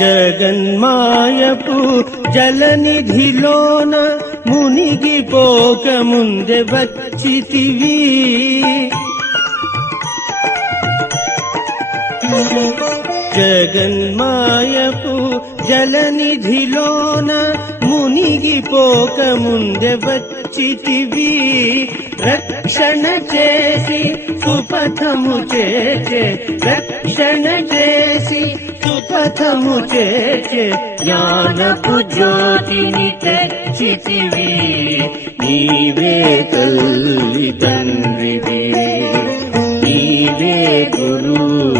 జగన్మాయపు జలనిధిలోన మునిగిపోక ముందే వచ్చితివి. జగన్మాయపు జలనిధిలోన మునిగిపోక ముందే వచ్చితివి. రక్షణ చేసి సుపథము చేచే, రక్షణ చేసి సుపథము చేచే జ్ఞానపు జ్యోతిని తెచ్చితివి. నీవే తల్లి తండ్రివి, నీవే గురువు